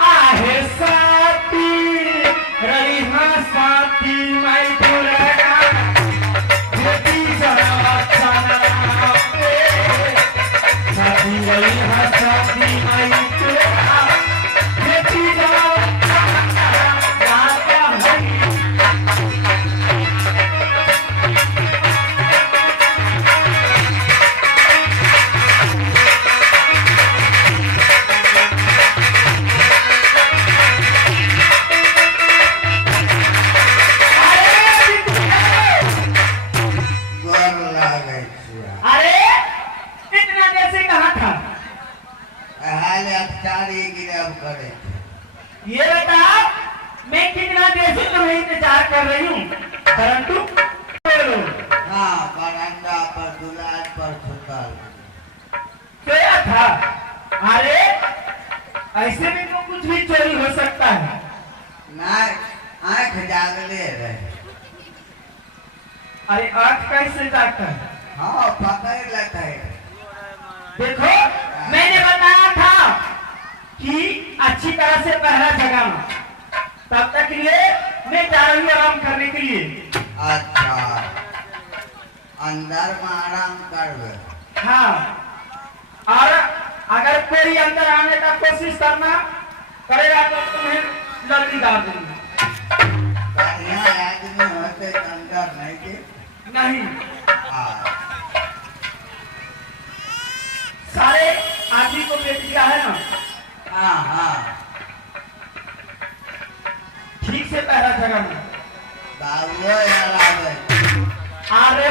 आहे साथी रही हाँ साथी मैं भूलना बेटी जरा जाना साथी रही हाँ साथी मैं भूलना बेटी जरा ये बता मैं कितना देर से तुम्हें इंतजार कर रही हूँ परंतु हाँ बरामदा पर दुलार पर छुटल क्या था। अरे ऐसे में तो कुछ भी चोरी हो सकता है ना आँख जागले रहे। अरे आँख कैसे जागता है। हाँ पकड़ लेते है। देखो मैंने बताया था कि अच्छी तरह से पहरा जगाना तब तक लिए मैं जा रही हूँ आराम करने के लिए। अच्छा अंदर में आराम कर। हाँ और अगर कोई अंदर आने का कोशिश करना करेगा तो तुम्हें जल्दी डाल दूंगा। यहाँ आदमी होते अंदर नहीं के नहीं सारे आदमी को बेच दिया है ना। हाँ हाँ ठीक से पहरा जगाना। बाबू यार आवे। अरे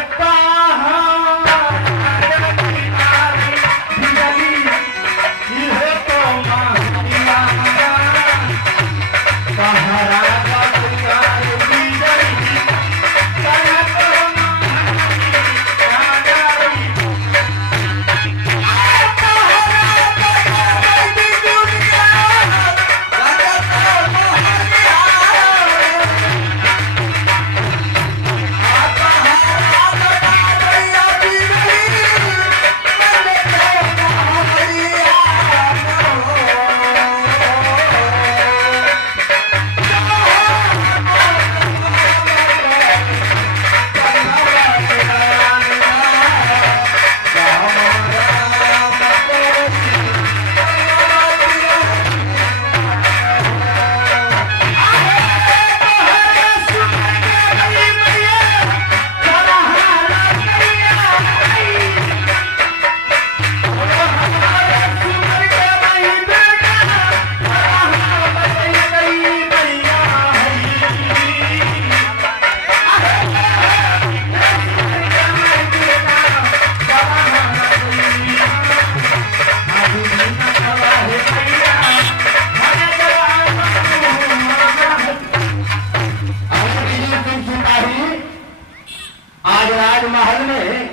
राजमहल में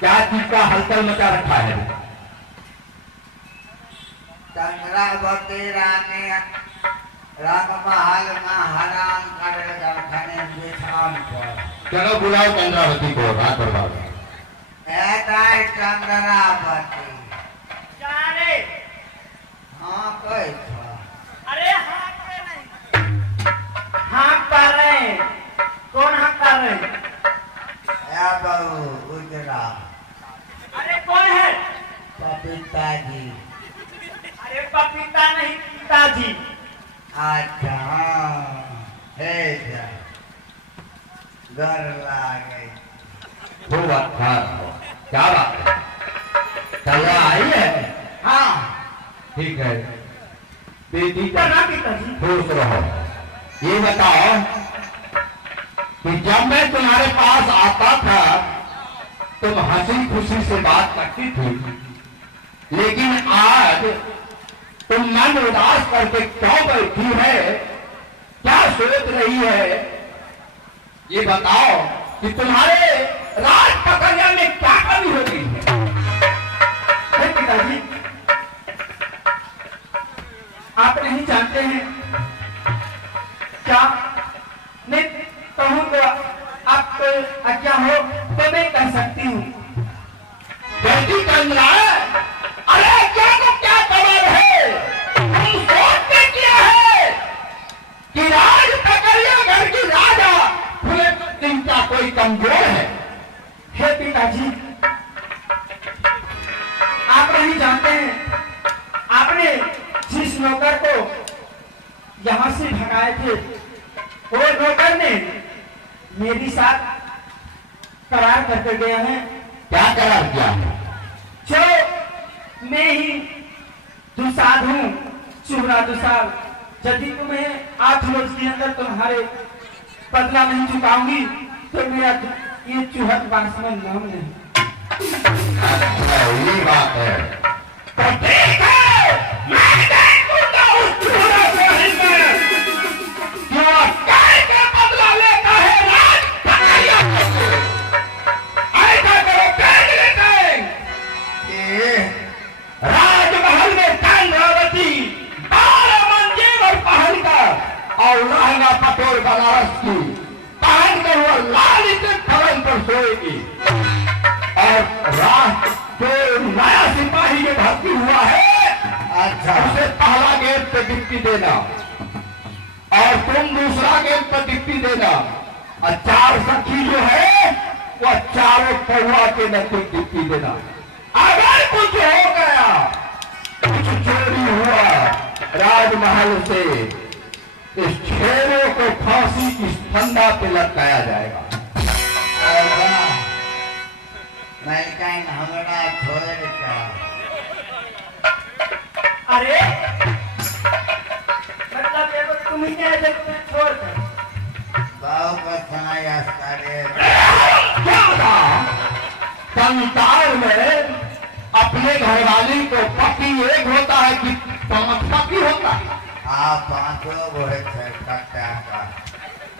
क्या चीज का हलचल मचा रखा है। चंद्रावती रानी राजमहल में हराम करेगा खाने बिछान पर। चलो बुलाओ चंद्रावती को रात बर्बाद। ऐसा चंद्रावती क्या रे। हाँ कोई अरे हाँ नहीं हाँ कर रहे हैं। कौन हाँ कर रहे हैं। बहू उजरा। अरे कौन है। पपीता जी। अरे पपीता नहीं पिताजी। अच्छा है घर लागे खूब अच्छा क्या बात है। चलो आई है। हाँ ठीक है बेटी पिताजी खुश रहो। ये बताओ कि जब मैं तुम्हारे पास आता था तुम हंसी खुशी से बात करती थी लेकिन आज तुम मन उदास करके क्यों बैठी है। क्या सोच रही है ये बताओ कि तुम्हारे राज पकड़ने में क्या कमी हो गई है। पिताजी आप नहीं जानते हैं क्या। मैं कहूँ तो आप आज्ञा हो तो मैं कह सकती हूँ। बेटी कंजरा नौकर को यहाँ से भगाए थे, वो नौकर ने मेरी साथ करार करके गया है। क्या करार किया? जो मैं ही दुसाध हूँ, चूरा दुसाध, यदि तुम्हें 8 रोज के अंदर तुम्हारे बदला नहीं चुकाऊंगी तो मेरा ये चूहट बांस में नाम नहीं। अच्छा, ये बात है। तो ठीक है, मैं देखूंगा उस चूरा से हिंदर जो काय का बदला लेता है राज पकड़िया को। ऐसा करो, कैद लेते हैं। ये राजमहल में चंद्रावती 12 मंजीवर पहन कर और लहंगा पटोर बनारस की पहन कर वो लालित पलंग पर सोएगी। और जो नया सिपाही जो भर्ती हुआ है, अच्छा उसे पहला गेट पे डिप्टी देना और तुम दूसरा गेट पे डिप्टी देना। और 4 सखी जो है वह चारों पौवा के नजदीक डिप्टी देना। अगर कुछ हो गया, कुछ चोरी हुआ राजमहल से, इस शेरों को फांसी की फंदा पे लटकाया जाएगा। मलकान हमरा छोड़ का अरे मतलब ये तो तुम ही क्या जब छोड़ कर बाव का समय आस्तारे क्या था? संसार में अपने घरवाली को पति एक होता है कि 5 पति होता है? आप आंखों बोले सरकार का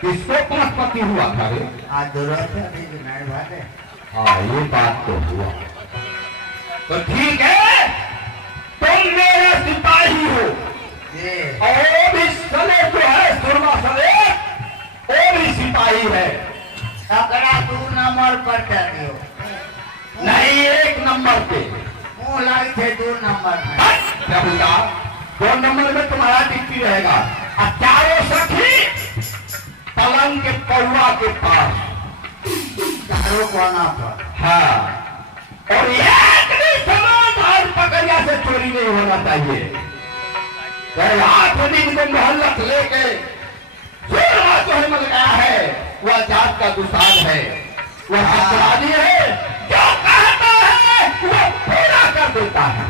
किसको 5 पति हुआ था रे? आ दुरोधा भी नहीं भागे हाँ, ये बात तो हुआ। तो ठीक है, तुम मेरे सिपाही हो ये और वो भी सले जो है सुरमा सले, वो भी सिपाही है। सकरा 2 नंबर पर कर दियो नहीं 1 नंबर पे। मुंह लाई थे 2 नंबर में क्या बोला? 2 नंबर में तुम्हारा डिप्टी रहेगा और चारों सखी पलंग के पौवा के पास। चारों कोना पर हाँ, और एक भी सामान आज पकड़िया से चोरी नहीं होना चाहिए। 8 दिन को मोहल्लत लेके जो हिम्मत गया है वह जात का दुसाध है, वह अपराधी है। जो कहता है वह पूरा कर देता है।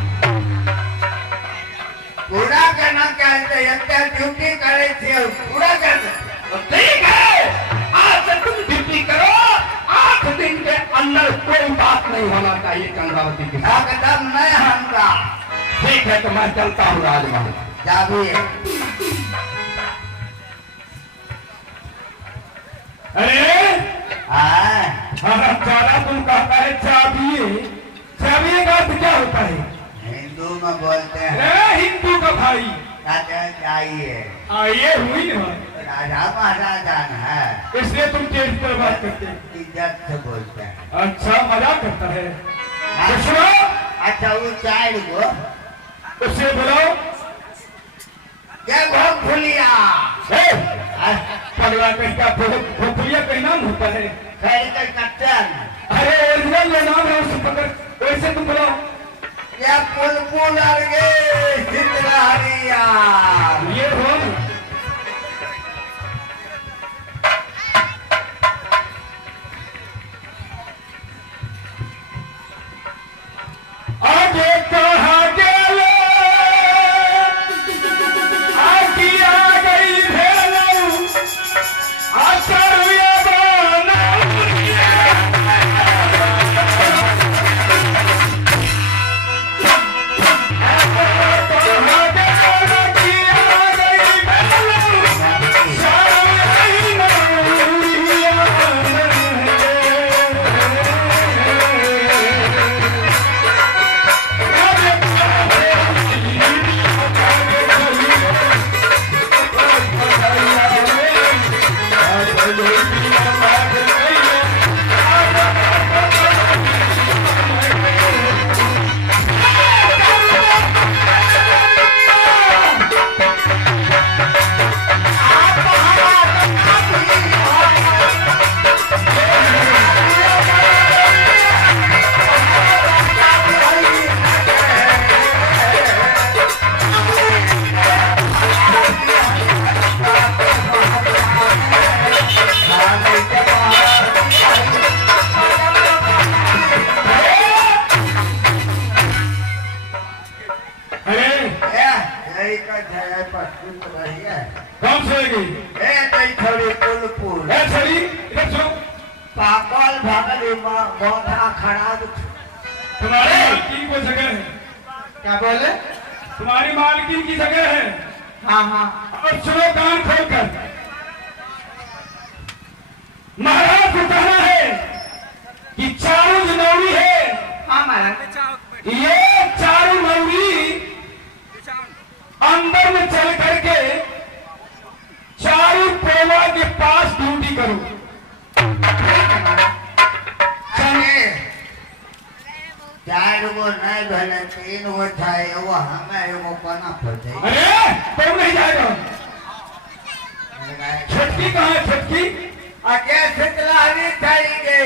पूरा करना कहते इतना ड्यूटी करे थे पूरा कर दे तो ठीक है, आज से तुम ड्यूटी करो। 8 दिन के अंदर कोई बात नहीं होना चाहिए चंद्रावती के साथ। एकदम नहीं हमका ठीक है, तो मैं चलता हूँ राजमहल। जाबिए अरे हाँ हमारा चारा तुम कहता है चाबिए, चाबिए का अर्थ क्या होता है? हिंदू में बोलते हैं अरे हिंदू का भाई कहते हैं चाहिए ये हुई ना, राजा महाराजा है इसलिए तुम तेज पर बात करते हैं। इज्जत से बोलते हैं अच्छा, मजाक करता है। तो सुनो, अच्छा वो 4 गो उससे बुलाओ। क्या घोम खुलिया पगला कहता भोपलिया का नाम होता है। खैर का कट्टन अरे ओरिजिनल जो नाम है उसे पकड़, वैसे तुम बुलाओ। या पुलपुल अर्गे सिद्धराहरिया ये हो आज कहा गेले आकी आ गई भेलो आचरुया बना कहा गेले आकी आ गई भेलो दिक्कत है प्रस्तुत रही है कौन सोएगी? ए नहीं छोड़ी पुल ए छोड़ी, इधर सुनो। पागल भागल बहुत खराब तुम्हारे मालकिन को जगह है। क्या बोले? तुम्हारी मालकिन की जगह है। हाँ हाँ। और सुनो कान खोलकर, महाराज को कहना है कि चारू जो नौरी है, हाँ महाराज, ये चारू नौरी अंदर में चल करके चारू पोवा के पास ड्यूटी करो। चार गो नहीं भले 3 गो था एगो हमें एगो कोना पर जाए। अरे तुम नहीं जाएगा। छटकी कहाँ है? छटकी आगे शीतलहरी चाहिए।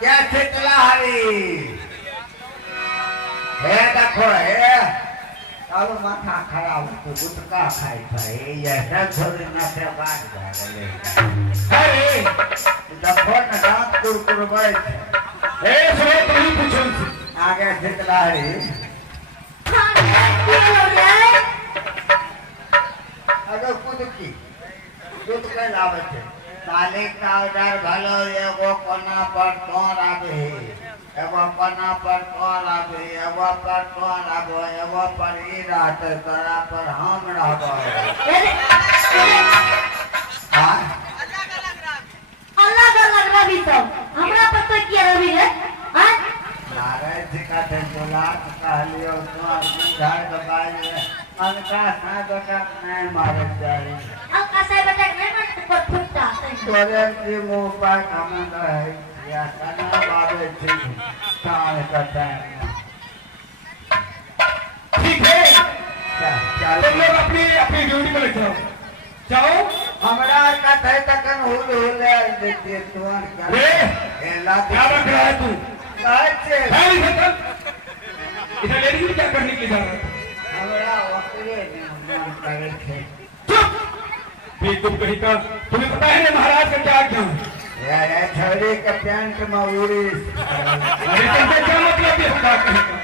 क्या शीतलहरी हे देखो हे अब माथा खराब तो गुटका खाई भाई ये सब छोड़ी ना से बात जाए। अरे देखो ना दांत कुरकुर बैठ ए सुनो, तुम ही पूछो उनसे। आगे शीतलहरी अगर खुद की दूध के लावे थे ताले का उधर भलो एगो कोना पर तोर आवे एगो कोना पर तोर आवे एगो पर तोर आवे एगो पर ई रहते तोरा पर हम रहबो। हां अलग-अलग रवि सब हमरा पर तो किया रवि है? हां नारायण जी का थे गुलाब का लियो तोर घर के बाज अनका सा बेटा नहीं मारे जाए अब कासे बेटा नहीं मारते पर फुटता तोरे जी मुंह पर कमन है या सना बाबे जी कान करता है। ठीक है, क्या तुम लोग अपनी अपनी ड्यूटी पर लग जाओ। जाओ। हमरा का थे तकन हुल देखिए तुअन का एला क्या रख रहा है तू? अच्छे है इधर तक। इधर लेडीज क्या करने के लिए जा रहा है? हमरा वकरे मन करे थे। चुप बेवकूफ कहीं का। तुम्हें पता है ना महाराज का क्या आज्ञा है? ये छोरी के पैंट में उड़ी अरे तुमसे क्या मतलब ये बात कहीं का?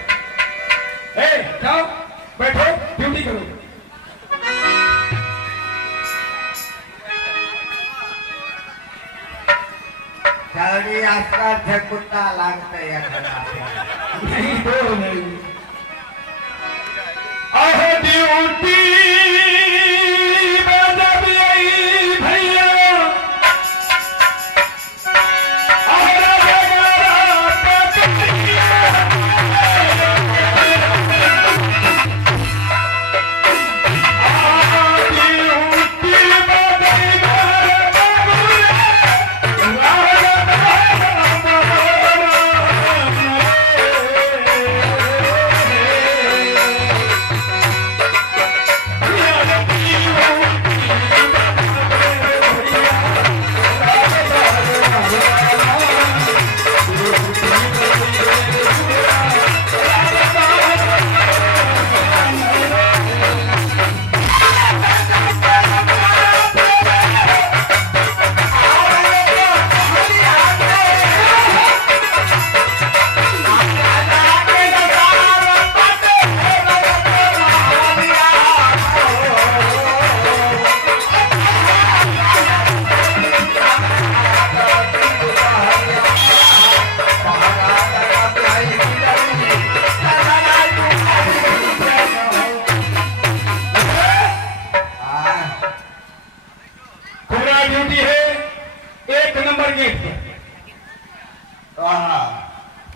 ए जाओ बैठो, ड्यूटी करो। छोरी आजकल से कुत्ता लागते है नहीं दो नहीं। आहो ड्यूटी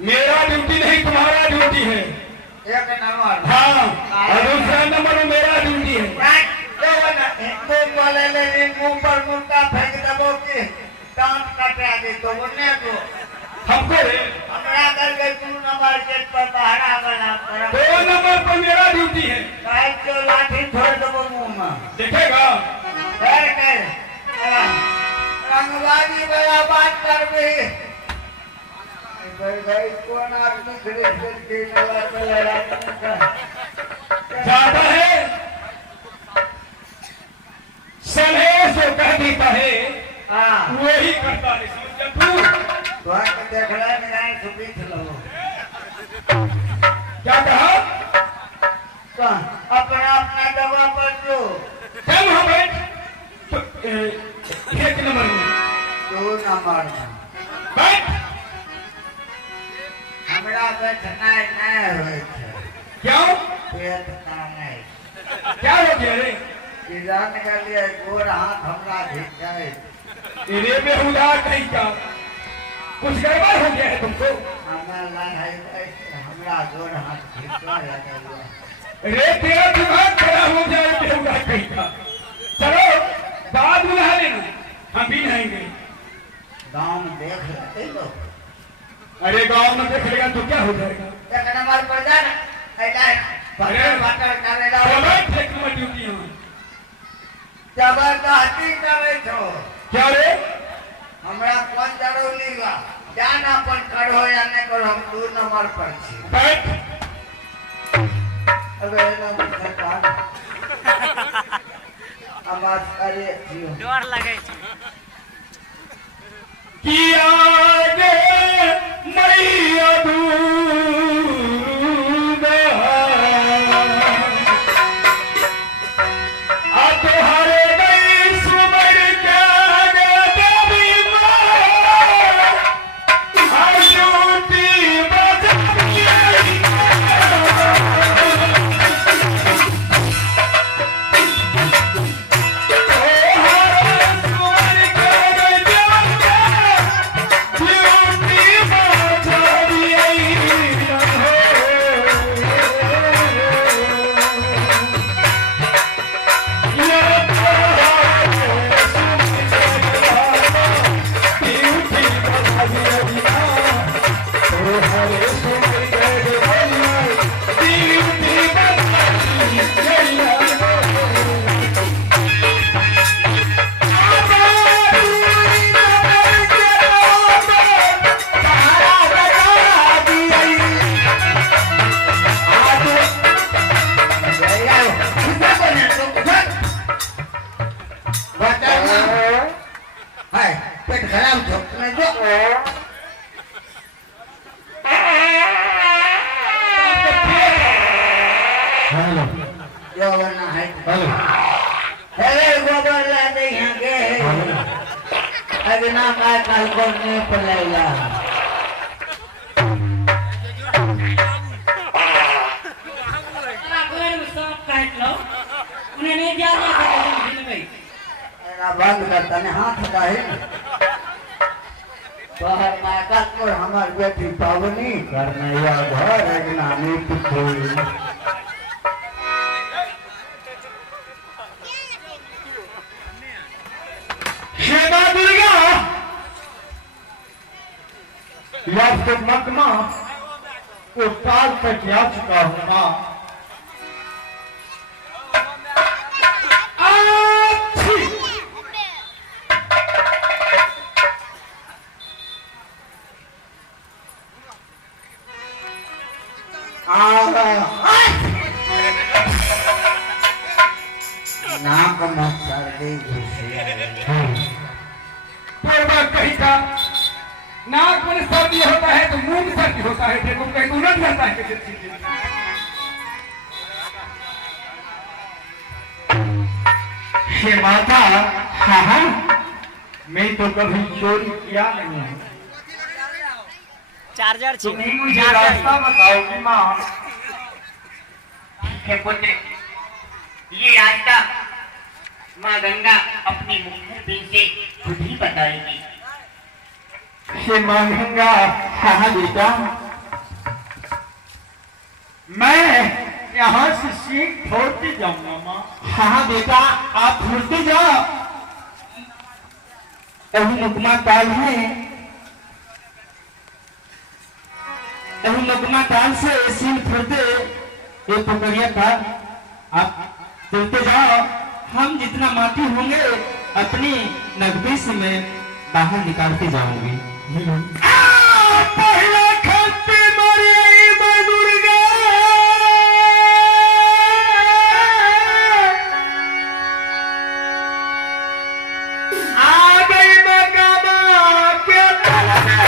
मेरा ड्यूटी नहीं तुम्हारा ड्यूटी है। एक नंबर हाँ, और दूसरा नंबर में मेरा ड्यूटी है। मुंह बोले ले मुंह पर मुक्का फेंक दबो कि दांत कटा दे तो उन्हें को हमको हमरा कर के 2 नंबर गेट पर पहरा बना कर 2 नंबर पर मेरा ड्यूटी है। काहे जो लाठी छोड़ दबो मुंह में देखेगा कर के रंगबाजी वाला बात कर भी भाई कौन आदमी खड़े के लड़ा जाता है सलहे से कह देता है हां वही करता है। समझ तू तो देख रहा है नहीं सुबीत लो क्या कहा? अपना अपना जगह पर जो चल वहां बैठ। तो, एक नंबर में 2 नंबर में बैठ। हमरा बैठना नहीं होय छै। क्यों? पेट का नहीं। क्या हो गया रे? जान के लिए गोर हाथ हमरा घिस जाए। तेरे में हुआ कहीं का कुछ गड़बड़ हो गया है तुमको? हमें लड़ाई हमरा गोर हाथ घिसवा लगे हुआ। रे तेरा दिमाग खराब हो जाए बेहुदा कहीं का। चलो बाद में नहा लेना, हम भी नहाएंगे। गाँव में देख लेते लोग। अरे गाँव में देख लेगा तो क्या हो जाएगा? एक नंबर पर जा ना, अरे बाटर करेला एक नंबर ड्यूटी है। जबरदस्ती करे छो। क्या रे? हमरा कौन जरूरी बा? जान अपन करो या नहीं करो, हम 2 नंबर पर छी। बैठ। अबे ना सरकार आवाज करे छियो। डर लगे छै। कि आगे नहीं अधूरा आ तोहरे गई सुमर के आगे देवी माँ आशूती बजाती हाय पेट खराब छो मैं जो हेलो जो वरना है। हेलो हेले गोबर ला दे यहाँ के अभी ना का कल को नहीं पलेगा। उन्हें नहीं जाने का मेरा बंद करता ने हाथ का है तो हर मायका को हमार बेटी पावनी करना या घर एक नामी पुत्री। शेमा दुर्गा याद से मकमा को काल तक जा चुका हूँ माँ। नाक में सर्दी घुसी पूर्वा कहीं का नाक में सर्दी होता है तो मुंह में सर्दी होता है, देखो कहीं उलट जाता है किसी चीज में। हे माता, हाँ हाँ मैं तो कभी चोरी किया नहीं है। चार्जर तुम ही मुझे रास्ता बताओगी माँ। है पुत्र, ये रास्ता माँ गंगा अपनी मुखबिर से खुद ही बताएगी। हे माँ गंगा, हाँ हाँ बेटा, मैं यहाँ से सीख छोड़ती जाऊंगा माँ। हाँ हाँ बेटा, आप छोड़ते जाओ। अभी लुकमा काल है, अभी लुकमा काल से सील छोड़ते ये पकड़िया का आप चलते जाओ। हम जितना माटी होंगे अपनी नकदी से मैं बाहर निकालते जाऊंगी। पहला खत्ते मरी मां दुर्गा, आ गई मकामा के तले।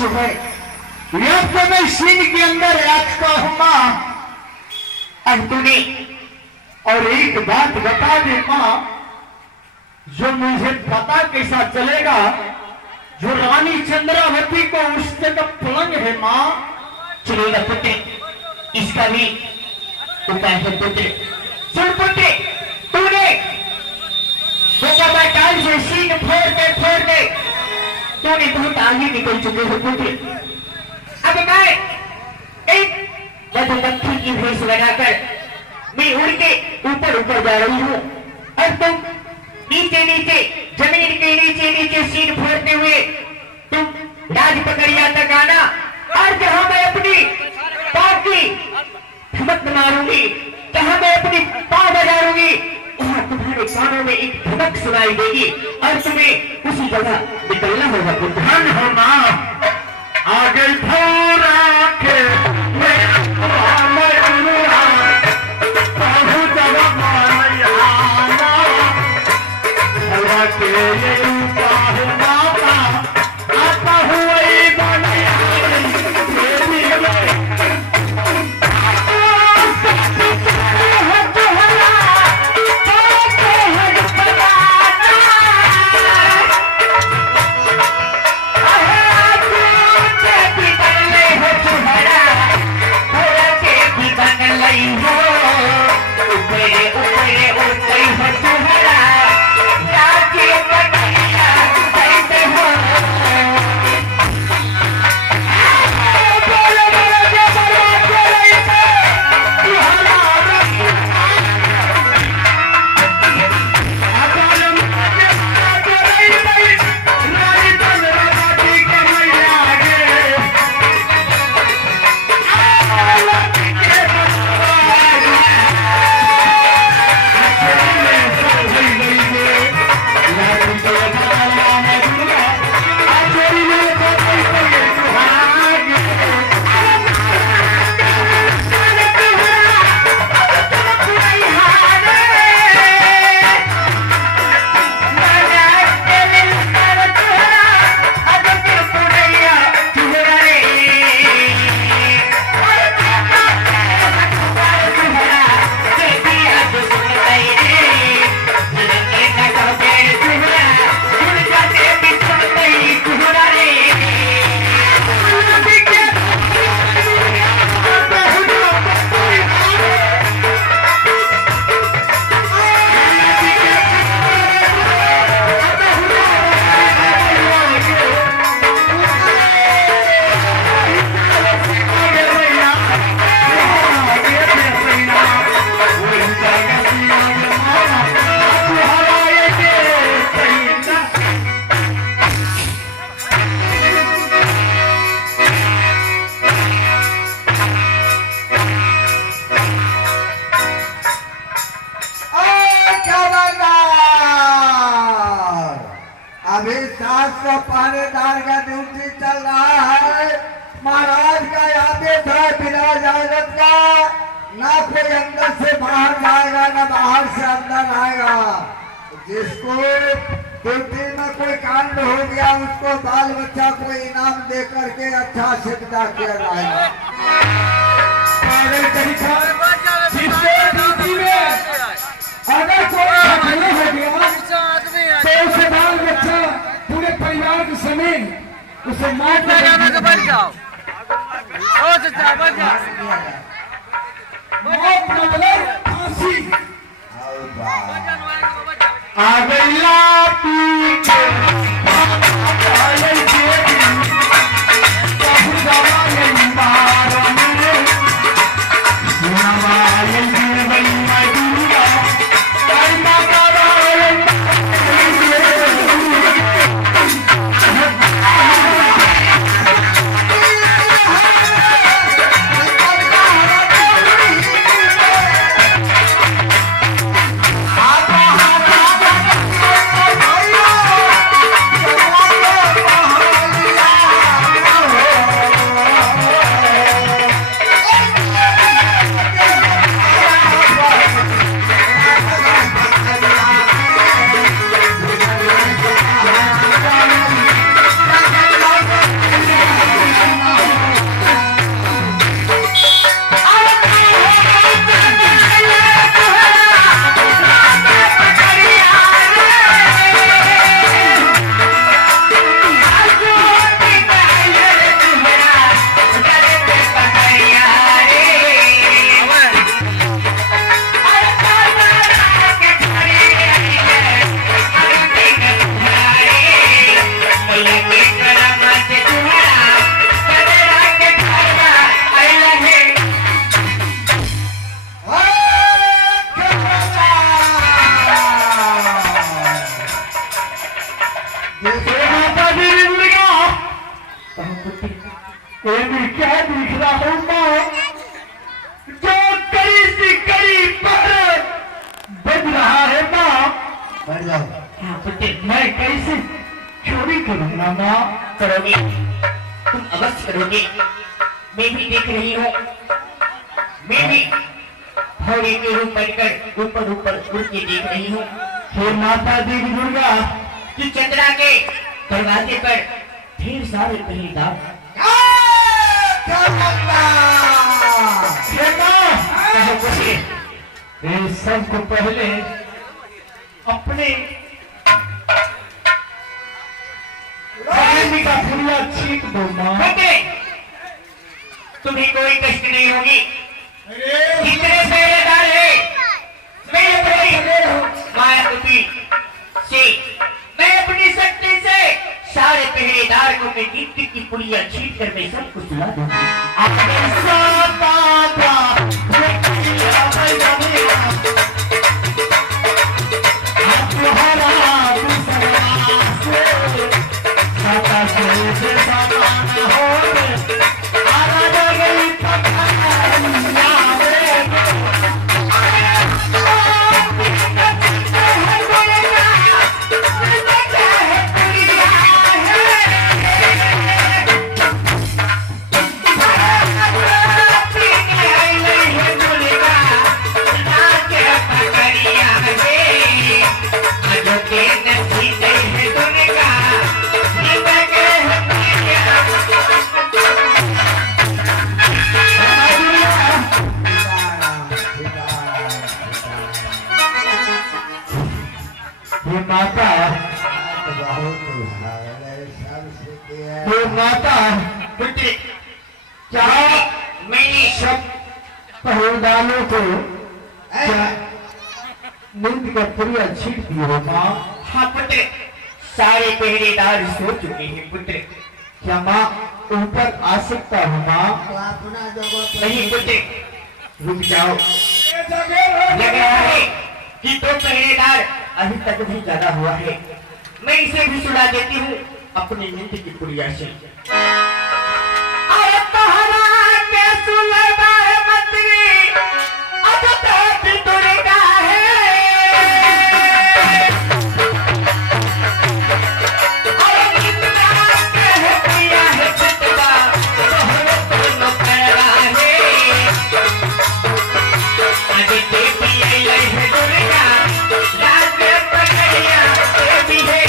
चुप है। अब तो मैं सीन के अंदर रखता हूँ माँ। अब तूने और एक बात बता दे माँ, जो मुझे पता कैसा चलेगा, जो रानी चंद्रावती को उससे का पलंग है माँ। चलेगा पुत्र, इसका भी उपाय है पुत्र। सुन पुत्र, तूने टाइम से सीन फोड़ दे तूने बहुत आगे निकल चुके हो पुत्र। अब मैं एक मधुमक्खी की भेष लगाकर मैं उड़ के ऊपर जा रही हूँ, और तुम नीचे जमीन के नीचे सीन फोड़ते हुए तुम राज पकड़िया तक आना, और जहां मैं अपनी पाँव की धमक मारूंगी, जहां मैं अपनी पाँव बजाऊंगी, वहां तुम्हारे कानों में एक धमक सुनाई देगी और तुम्हें उसी जगह निकलना होगा। धन हो माँ, आगे थोड़ा के अभी 700 पहरेदार का ड्यूटी चल रहा है। महाराज का आदेश है बिना इजाजत का ना कोई अंदर से बाहर जाएगा ना बाहर से अंदर आएगा। जिसको ड्यूटी में कोई कांड हो गया उसको बाल बच्चा को इनाम दे करके अच्छा से विदा किया जाएगा। अगर कोई झगड़ा हो गया तो उसे बाल बच्चा पूरे परिवार के समेत उसे मार मौत न मिले फांसी। आ गया माता देवी दुर्गा, ये भी क्या दिख रहा हूँ माँ, जो कड़ी सी कड़ी पर बज रहा है माँ। बढ़ जाओ। हाँ पुत्र, मैं कैसे चोरी करूंगा माँ? करोगे, तुम अवश्य करोगे। मैं भी देख रही हूँ, मैं भी घोड़े के रूप बनकर ऊपर ऊपर उड़ के देख रही हूँ हे माता देवी दुर्गा, कि चंद्रा के दरवाजे पर ढेर सारे पहरेदार। हे माँ, कहो पुत्र, ये सबको पहले अपने प्रेमी का फुलिया छीट दो माँ। पुत्र, तुम्हें कोई कष्ट नहीं होगी। कितने पहरेदार है, मैं अपनी मायापुत्री से, मैं अपनी शक्ति से सारे पहरेदार को मैं गिफ्ट की पुलिया छीट कर मैं सबको सुला दूंगी। माता, हे माता, पुत्र, क्या मैंने सब पहरेदारों को क्या नींद का पुलिया छीट दिए हो माँ? हाँ पुत्र, सारे पहरेदार सो चुके हैं पुत्र। क्या माँ ऊपर आ सकता हूँ माँ? नहीं पुत्र, रुक जाओ। लग रहा है कि तो पहरेदार अभी तक भी ज्यादा हुआ है। मैं इसे भी सुला देती हूँ अपनी नींद की पुलिया से। अरे तोहरा के सुलगा है मंत्री, अब तो दुर्गा है। अरे निंदा के है पिया है छतवा, तोहरा तो करवा है। आगे के पिया है दुर्गा, लागे पकड़िया देवी है।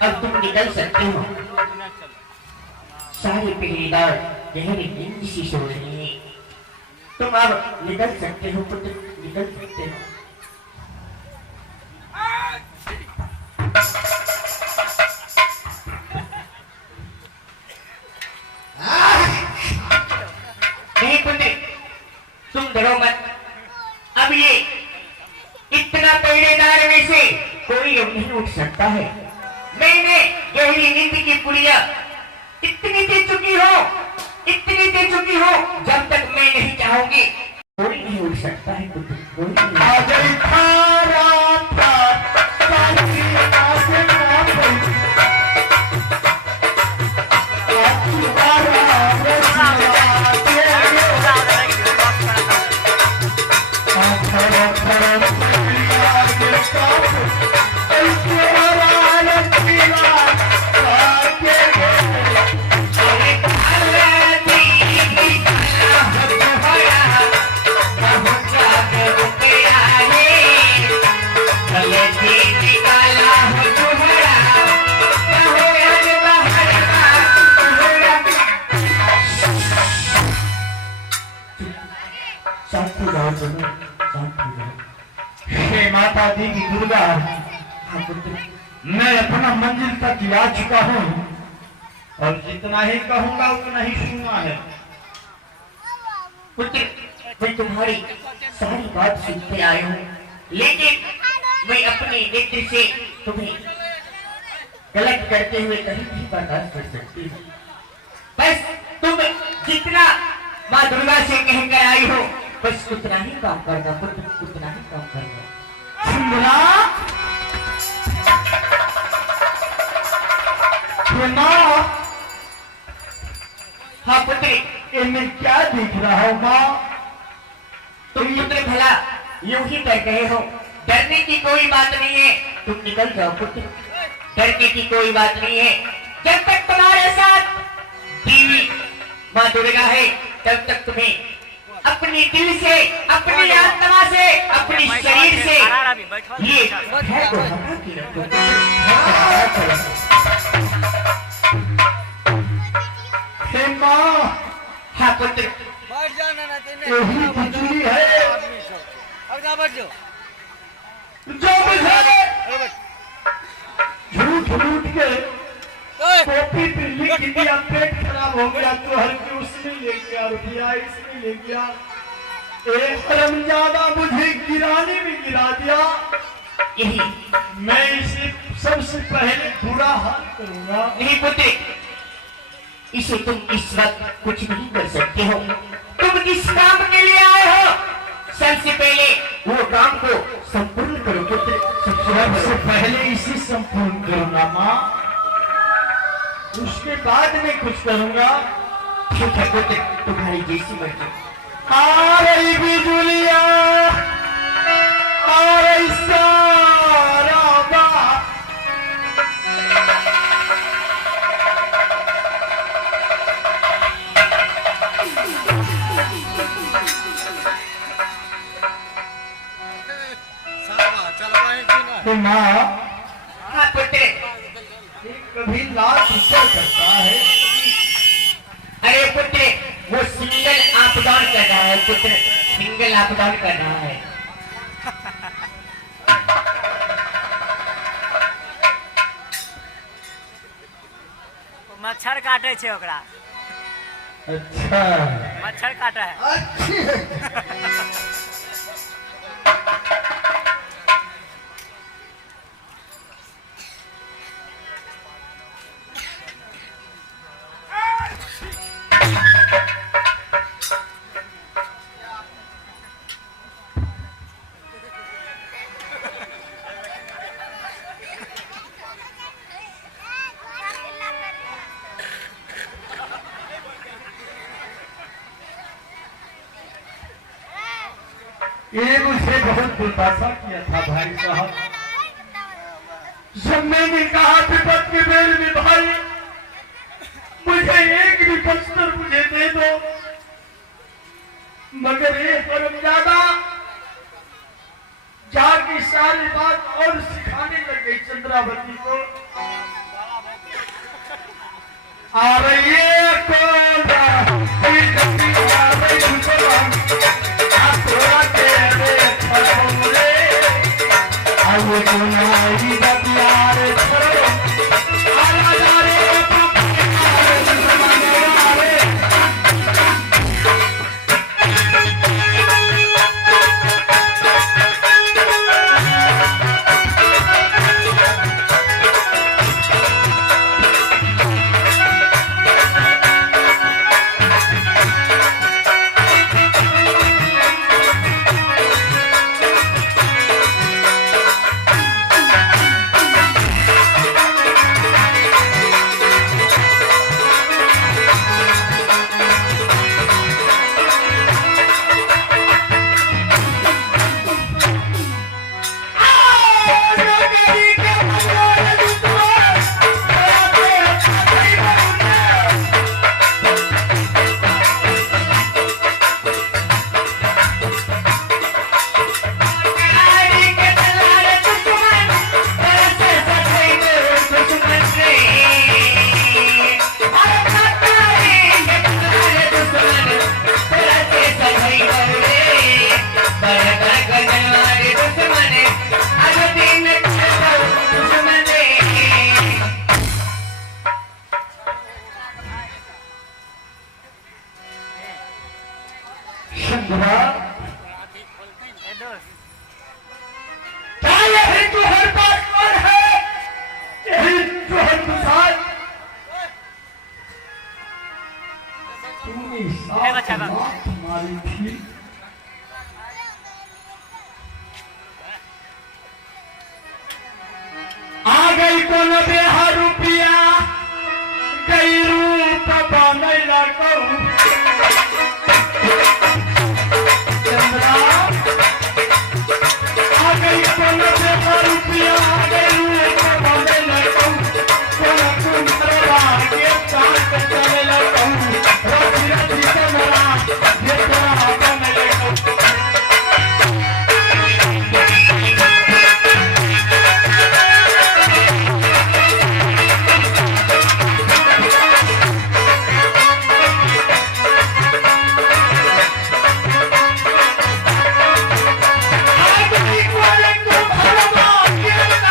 अब तुम निकल सकते हो। सारे पहरेदार गहरी नींद से सो रहे हैं। तुम अब निकल सकते हो पुत्र, निकल सकते हो। नहीं पुत्र, तुम डरो मत। अब ये इतना पहरेदार में से कोई अब नहीं उठ सकता है। मैंने गहरी नींद की पुलिया इतनी दे चुकी हो, इतनी दे चुकी हो, जब तक मैं नहीं चाहूंगी कोई नहीं उठ सकता है पुत्र, कोई नहीं। हे माता देवी दुर्गा, हाँ पुत्र, मैं अपना मंजिल तक आ चुका हूँ और जितना ही कहूंगा उतना ही सुनना है। पुत्र मैं तुम्हारी सारी बात सुनते आया हूँ, लेकिन मैं अपने नेत्र से तुम्हें गलत करते हुए कहीं भी बर्दाश्त कर सकती हूँ। बस तुम जितना माँ दुर्गा से कहकर आई हो बस उतना ही काम करना पुत्र, उतना ही काम करना। सुंदरा, हे माँ, हाँ पुत्र, इनमें क्या दिख रहा हो माँ? तुम पुत्र भला यूं ही कह रहे हो, डरने की कोई बात नहीं है, तुम निकल जाओ पुत्र, डरने की कोई बात नहीं है। जब तक तुम्हारे साथ देवी माँ दुर्गा है तब तक तुम्हें अपने दिल से, अपनी आत्मा से, अपने शरीर से ये भय को हटा के रखो। हे माँ, हाँ पुत्र, यही बिजली है जो मुझे झूठ मूठ के कॉपी पे लिख दिया, पेट खराब हो गया तो हर के उसने ले गया, रुपया इसने ले गया, एक हरामजादा मुझे गिराने में गिरा दिया। यही मैं इसे सबसे पहले बुरा हाल करूंगा। नहीं पुत्र, इसे तुम इस वक्त कुछ नहीं कर सकते हो। तुम किस काम के लिए आए हो, सबसे पहले वो काम को संपूर्ण करो पुत्र, सबसे पहले इसे संपूर्ण करूंगा माँ, उसके बाद में कुछ करूंगा। ठीक है पुत्र, तुम्हारी जैसी मर्जी। आ रही बिजुलिया, आ रही सारा बात, तो माँ हाँ पुत्र, कभी लाल ऊपर करता है। अरे पुत्र, वो सिंगल अप डाउन कर रहा है पुत्र, सिंगल अप डाउन कर रहा है। मच्छर काटे छे ओकरा, अच्छा, मच्छर काटे है। अच्छी ये मुझे बहुत दुर्दशा किया था भाई साहब। जब मैंने कहा विपत के बेल में भाई मुझे एक भी बस्तर मुझे दे दो, मगर ये हरमजादा जाके सारी बात और सिखाने लग गई चंद्रावती को। आ रही है कौन आ अच्छा बाबू लात मारी थी। आ गई कोनो बेहा रुपया कई रूप बनैला कहू चंद्रा आ गई कोनो बेहा रुपया कई रूप बनैला कहू कोनो कुंतरा के काट चलेला कहू रोजी रोजी चंद्रा ये तोरा बनैला कहू I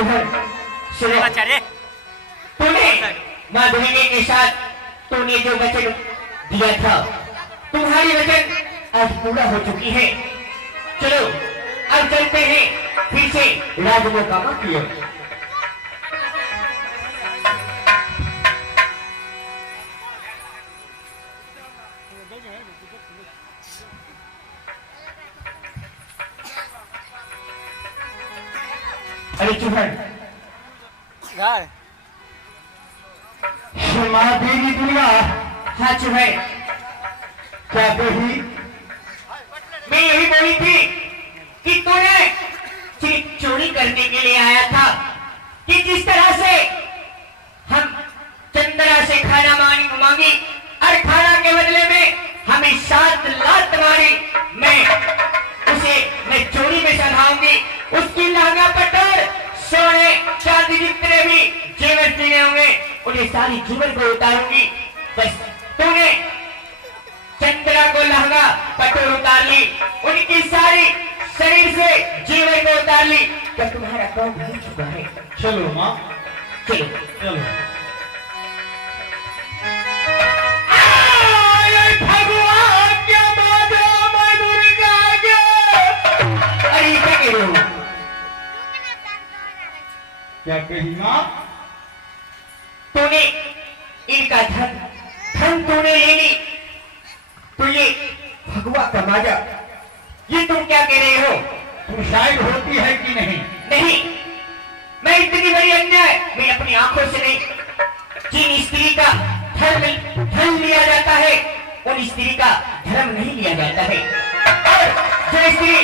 चुहर सुनो अच्छा रे तूने माधुरी के साथ तूने जो वचन दिया था तुम्हारी वचन आज पूरा हो चुकी है। चलो अब चलते हैं फिर से राजमोकामा की ओर। अरे चुहर घर माँ देवी दुर्गा हाँ चुहर क्या कही? मैं यही बोली थी कि तूने सिर्फ चोरी करने के लिए आया था कि जिस तरह से हम चंद्रा से खाना मांगी और खाना के बदले में हमें 7 लात मारी, मैं चोरी में सधाऊंगी। उसकी लहंगा पटोर सोने चांदी जितने भी जेवर सीने होंगे उन्हें सारी जीवन को उतारूंगी। बस तूने चंद्रा को लहंगा पटोर उतार ली, उनकी सारी शरीर से जीवन को उतार ली। क्या तुम्हारा काम हो चुका है? चलो माँ चलो चलो। भगवान क्या बात है, माँ दुर्गा अरे क्या कह रहे हो? क्या कही माँ? तूने इनका धन तूने ले ली, तो ये भगवा का माजा, ये तुम क्या कह रहे हो? तुम शायद होती है कि नहीं? नहीं, मैं इतनी बड़ी अन्याय मैं अपनी आंखों से नहीं। जिन स्त्री का धन लिया जाता है उन स्त्री का धर्म नहीं लिया जाता है। और जो स्त्री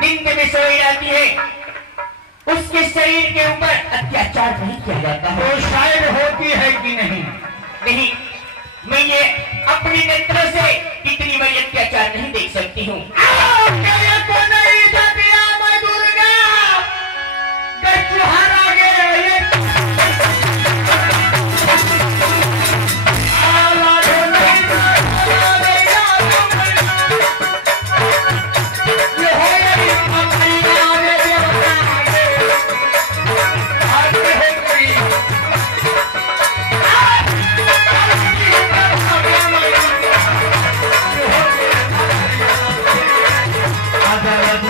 नींद में सोई रहती है उसके शरीर के ऊपर अत्याचार नहीं किया जाता है। तो शायद होती है कि नहीं? नहीं, मैं ये अपनी नेत्रों से इतनी बड़ी अत्याचार नहीं देख सकती हूँ। अदालत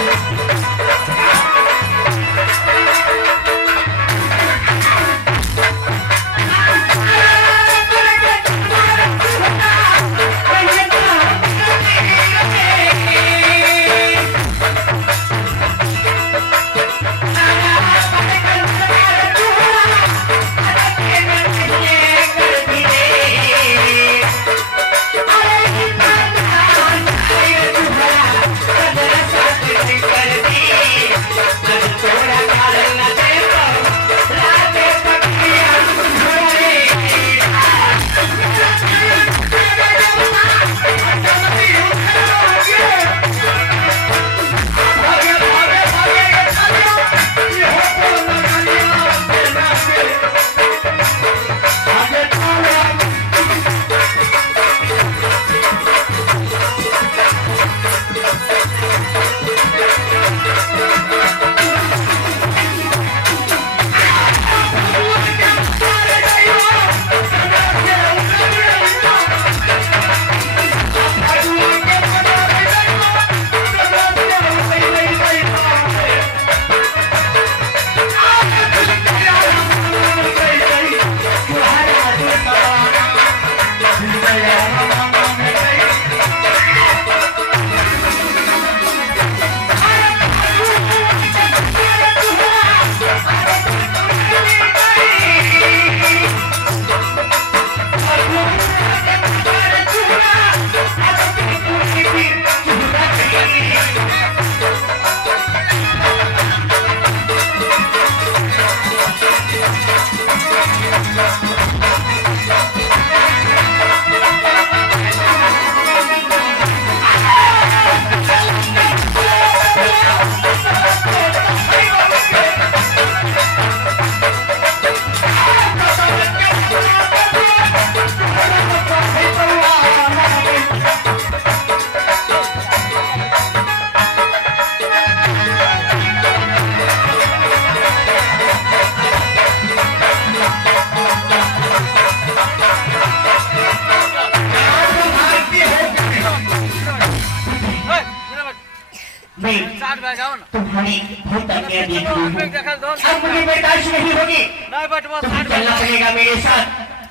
हाथ में जाओ ना तुम्हारी बहुत अन्याय देख रही हूँ। देखा दो अब मुझे बर्दाश्त नहीं होगी। नहीं बट वो तुम्हें चलना पड़ेगा मेरे साथ।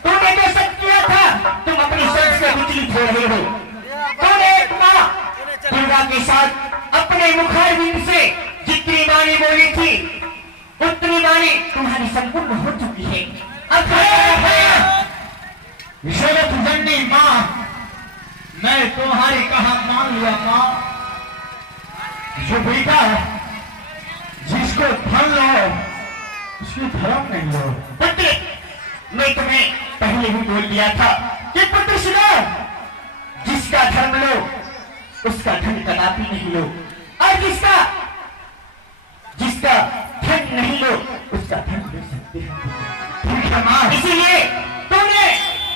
तूने जो सब किया था, तुम अपनी सोच से विचलित हो रहे हो। तूने एक माँ दुर्गा के साथ अपने मुखारबिंद से जितनी वाणी बोली थी, उतनी वाणी तुम्हारी संपूर्ण हो चुकी है। अब क्या करना पड़ेगा? विश्वनाथ जननी माँ, मैं तुम्हारी कहा मान लिया माँ। जो बेटा जिसको धन लो उसकी धर्म नहीं लो। पुत्र, मैं तुम्हें पहले ही बोल दिया था कि पुत्र सुनो, जिसका धर्म लो उसका धन कदापि नहीं लो, और जिसका धन नहीं लो उसका धन ले सकते हो। ठीक है माँ। इसीलिए तुमने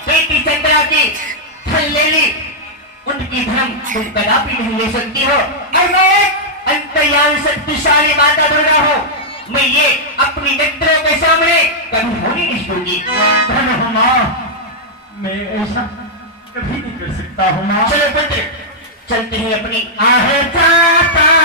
बेटी चंद्रा की धन ले ली, उनकी धन तुम कदापि नहीं ले सकती हो। और मैं एक अंतर्यामी शक्तिशाली माता दुर्गा हूँ, मैं ये अपनी नेत्रों के सामने कभी होने नहीं दूंगी। धन हो माँ, मैं ऐसा कभी नहीं कर सकता हूँ माँ। चलो पुत्र, चलते हैं अपनी आहे तारा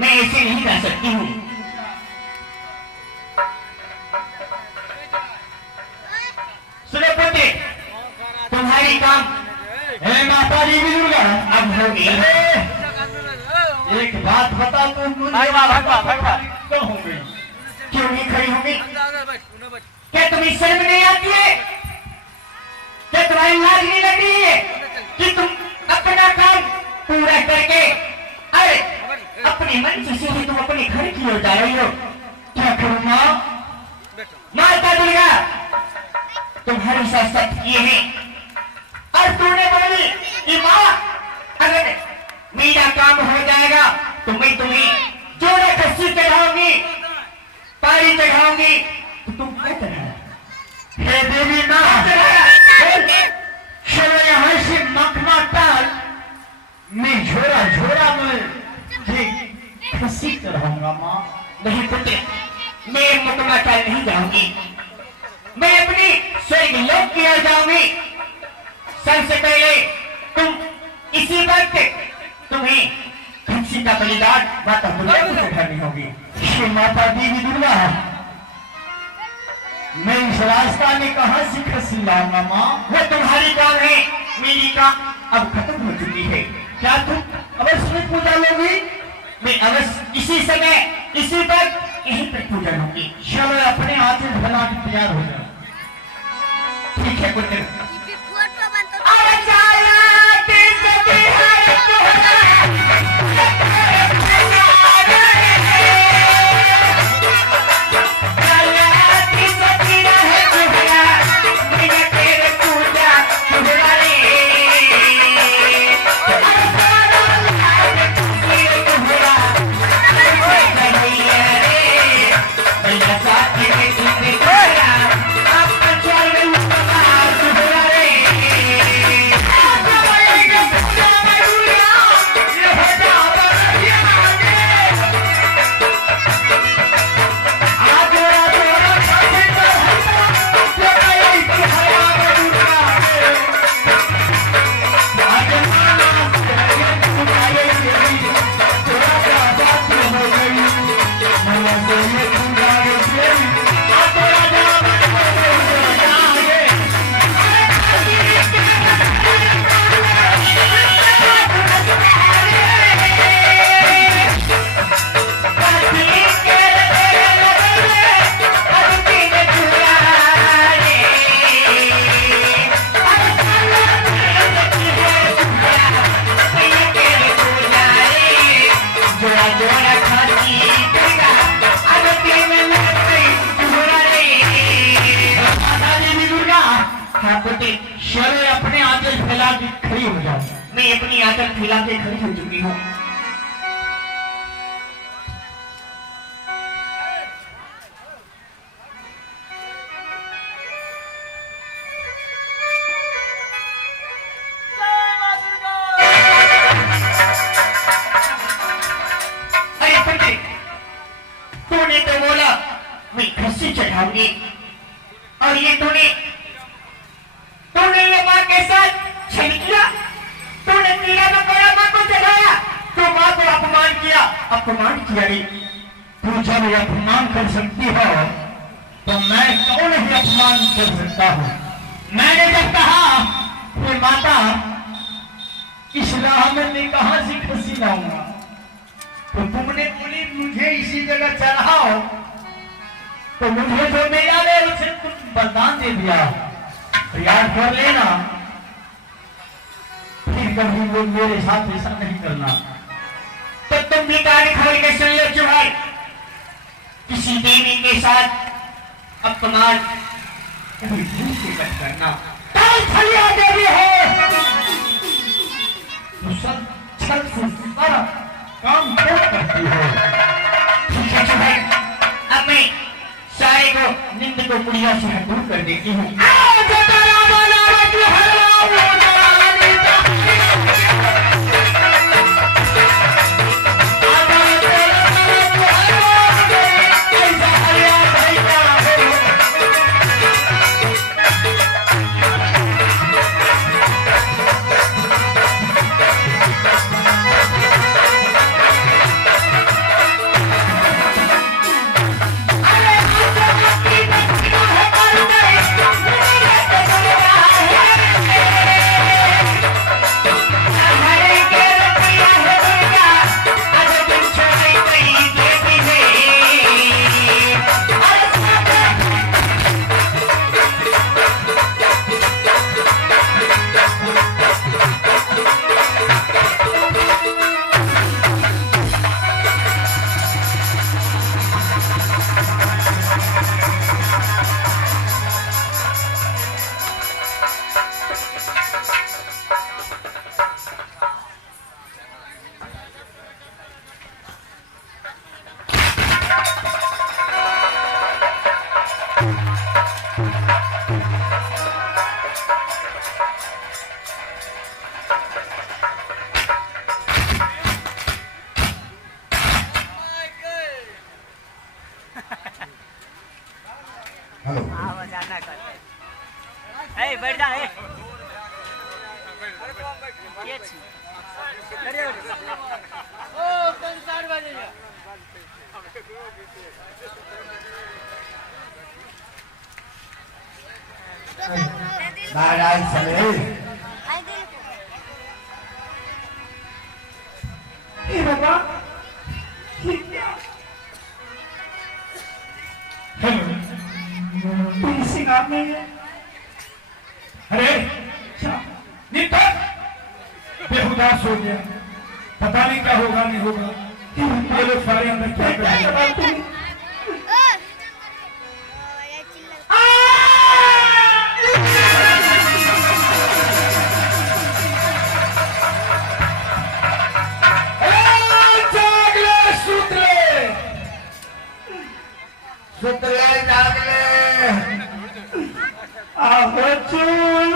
मैं ऐसे नहीं कर सकती हूँ। सुनो पुत्र, तुम्हारी काम हे माता जी की दुर्गा, अब हो गई। एक बात बता तुम भगवा क्यों हो गई? क्यों नहीं खड़ी होगी? बैठ क्या तुम्हें शर्म नहीं आती है? क्या तुम्हारी लाज नहीं लग रही है कि तुम अपना काम पूरा करके अरे अपने मन से सीधे तुम अपने घर की ओर जा रही हो? क्या करूं माँ? माता दुर्गा तुम्हारे साथ सत्य किए हैं, और तूने बोली कि माँ अगर मेरा काम हो जाएगा तो मैं तुम्हें जोड़ा खस्सी चढ़ाऊंगी, पारी चढ़ाऊंगी। तो तुम क्या चढ़ाया? हे देवी माँ, चलो यहाँ से मखना ताल मैं झोरा झोरा में खसी चढ़ाऊंगा माँ। नहीं पुत्र, मैं मुकमा चाल नहीं जाऊंगी, मैं अपनी स्वर्ग लोक की ओर जाऊंगी। सबसे पहले तुम इसी वक्त तुम्हें खसी का बलिदान माता दुर्गा को चढ़ानी होगी। श्री माता देवी दुर्गा, मैं इस रास्ता में कहाँ से खसी लाऊंगा माँ? वो तुम्हारी काम है, मेरी काम अब खत्म हो चुकी है। क्या तुम अवश्य में पूजा लोगी? मैं अवश्य इसी समय इसी वक्त यहीं पर पूजा लूंगी। चलो अपने हाथ में बना के तैयार हो जाओ। ठीक है पुत्र। फोटो बनतो अरे जाया तीस बिहार तोहरा Yeah. जोड़ा खाती करेगा आदती में लगती जोड़ा रे माता देवी दुर्गा हाँ बेटे चले अपने आंचल फैला के खड़ी हो जाओ। मैं अपनी आंचल फैला के खड़ी हो चुकी हूँ। अरे बेटे तूने तो बोला मैं खस्सी चढ़ाऊंगी और ये तूने ये माँ के साथ छल किया। तूने कीड़ा तो बड़ा माँ को चढ़ाया तो माँ को अपमान किया रे। तू जब ये अपमान कर सकती हो तो मैं कौन ही अपमान कर सकता हूँ। मैंने जब कहा कि माता इस राह में मैं कहाँ से खसी लाऊंगा तो तुमने बोली मुझे इसी जगह चढ़ाओ तो मुझे जो मिला है उसे तुम बलिदान दे दिया। याद कर लेना फिर कभी वो मेरे साथ ऐसा नहीं करना। तो तुम भी कार्य खोल के सुन लो चुहार किसी देवी के साथ अपमान कभी भूल से मत करना। कल फलिया देवी हो तो सब छल से सारा काम तो करती हो। ठीक है चुहार अब मैं सारे को निंद को पुड़िया से दूर कर देती हूँ। हेलो ए बैठ जा ए के छी अरे ओ कौन साइड बाजे जा महाराज चले हे बाबा ये क्या तुम सिंगार में है। अरे नित्य बेहुदास हो गया पता नहीं क्या होगा नहीं होगा। ये लोग सारे अंदर क्या कर रहे हैं? तुम सुतले जागले आहो चूल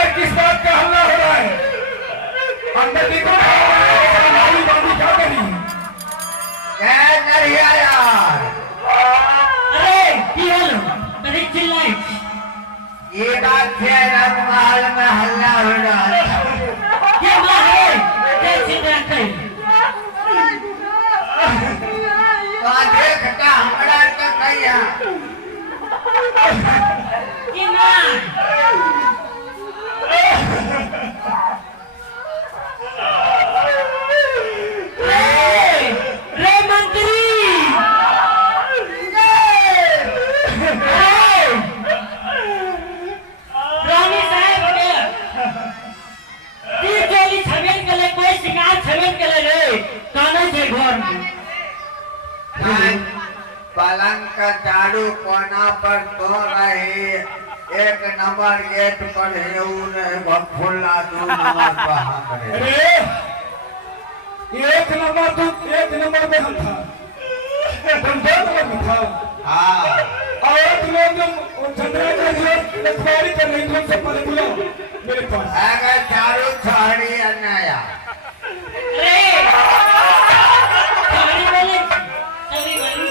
अंदर किस बात का हल्ला हो रहा है? अंदर देखो माली बाबू क्या करी? नहीं आया। अरे की होलो बड़ी चिल्लाई ये बात है रंगमहल में हल्ला हो रहा है। ये मां है कैसे रखे देखता हमारा का कैया की मां रे मंत्री रानी साहब ती चोली छमेल के लिए कोई शिकार छमेल के लिए रे काना से घर पलंग का झाड़ू कोना पर तो रही, एक नंबर गेट पर है खुला, 2 नंबर पर हम रहे। अरे एक नंबर में हम था, तुम 2 नंबर में था। हाँ और तुम लोग चंद्रा का रखवाली कर रही थी, सब पहले बुलाओ मेरे पास। अगर झाड़ू छाड़ी अन्नाया रे खाली वाले सभी वाली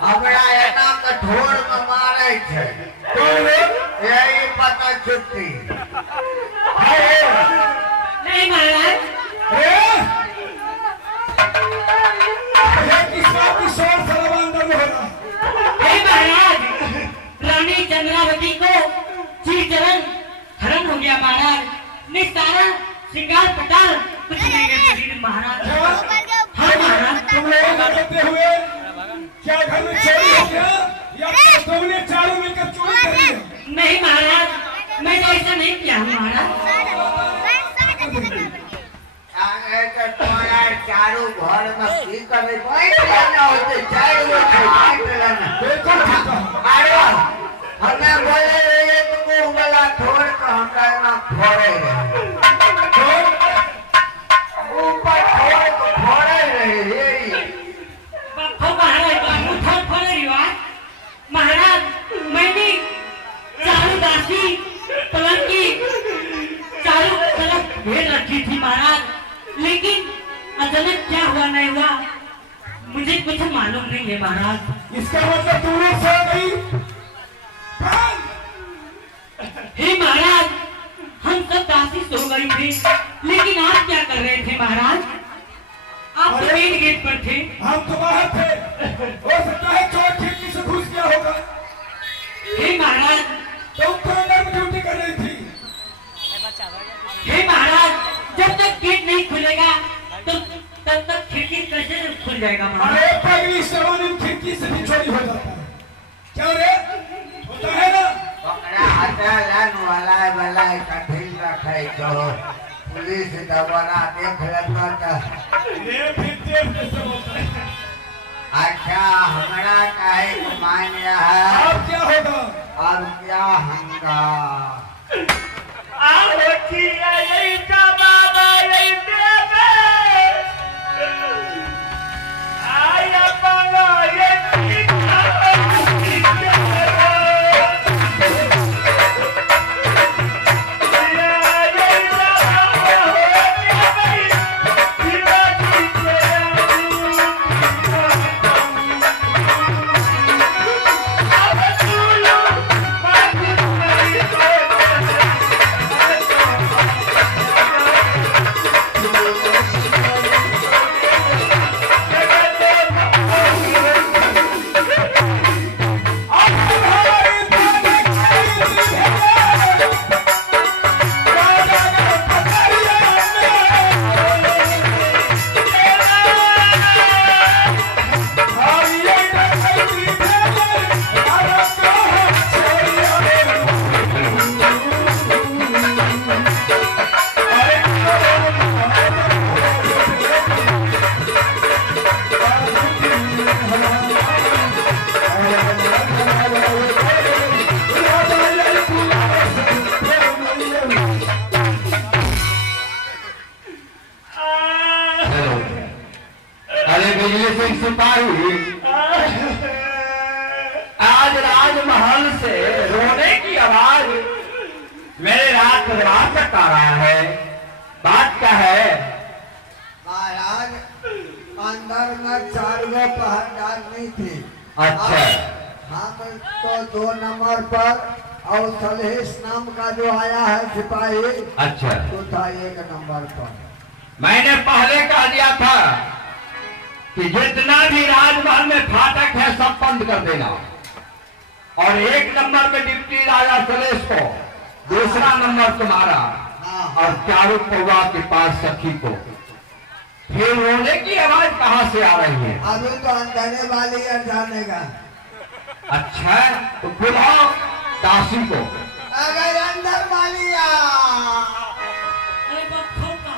हमरा एना कठोर में मारे छे, कौन है? यही पता छुट्टी। नहीं महाराज ये किस बात की शोर शराबा अंदर में हो रहा है? हे महाराज रानी चंद्रावती को चीरचरण हरण हो गया महाराज। निस्तारा श्रृंगार पटाल कुछ नहीं है शरीर में महाराज। हाँ महाराज तुम लोग करते हुए क्या घर में चोरी हो गया या तुमने चारों मिलकर चोरी कर ली? नहीं महाराज मैं तो ऐसा नहीं किया हूँ महाराज। आगे के तोरा चारू घर में की करे बैठ लेना होते, चाय होते बैठ लेना। बिल्कुल ठीक है। अरे हमें बोले रहे तुम वाला छोड़ के हमरा ना फोड़े रहे, ऊपर छोड़ के फोड़े रहे। हो महाराज मुठन फोड़े रिवाज महाराज। मैंने चारू दासी पलंग की चारू तरफ भेड़ रखी थी महाराज, लेकिन अचानक क्या हुआ नहीं हुआ मुझे कुछ मालूम नहीं है महाराज। इसका मतलब तुमने सो गई? हे महाराज हम सब दासी सो गई थी, लेकिन आप क्या कर रहे थे महाराज? आप तो मेन गेट पर थे। हम तो बाहर थे, हो सकता है चोर खिड़की से घुस गया होगा। हे महाराज तुम तो अंदर में ड्यूटी कर रही थी। हे महाराज जब तक गेट नहीं खुलेगा तो तब तक खिड़की कैसे खुल जाएगा महाराज? अरे पगली जमाने में खिड़की से भी चोरी हो जाता है, क्या रे? होता है ना? पकड़ा हटा लान वाला कठिन रखे जो पुलिस दबाना देख लेता था। ये फिर देव कैसे होता है? अच्छा हमरा काहे को मान है, अब क्या होगा? अब क्या हंगा? दरबार तक आ रहा है, बात क्या है? महाराज अंदर में 4 गो पहरेदार नहीं थे। अच्छा। हम तो 2 नंबर पर और सलहेश नाम का जो आया है सिपाही, अच्छा, तो था 1 नंबर पर। मैंने पहले कह दिया था कि जितना भी राजमहल में फाटक है सब बंद कर देना, और 1 नंबर पे डिप्टी राजा सलेश को, दूसरा नंबर तुम्हारा, और चारों पौवा के पास सखी को। फिर रोने की आवाज कहाँ से आ रही है? अभी तो अंधेरे वाली है जाने का। अच्छा, तो बुलाओ दासी को। अगर अंदर वाली अरे बखो का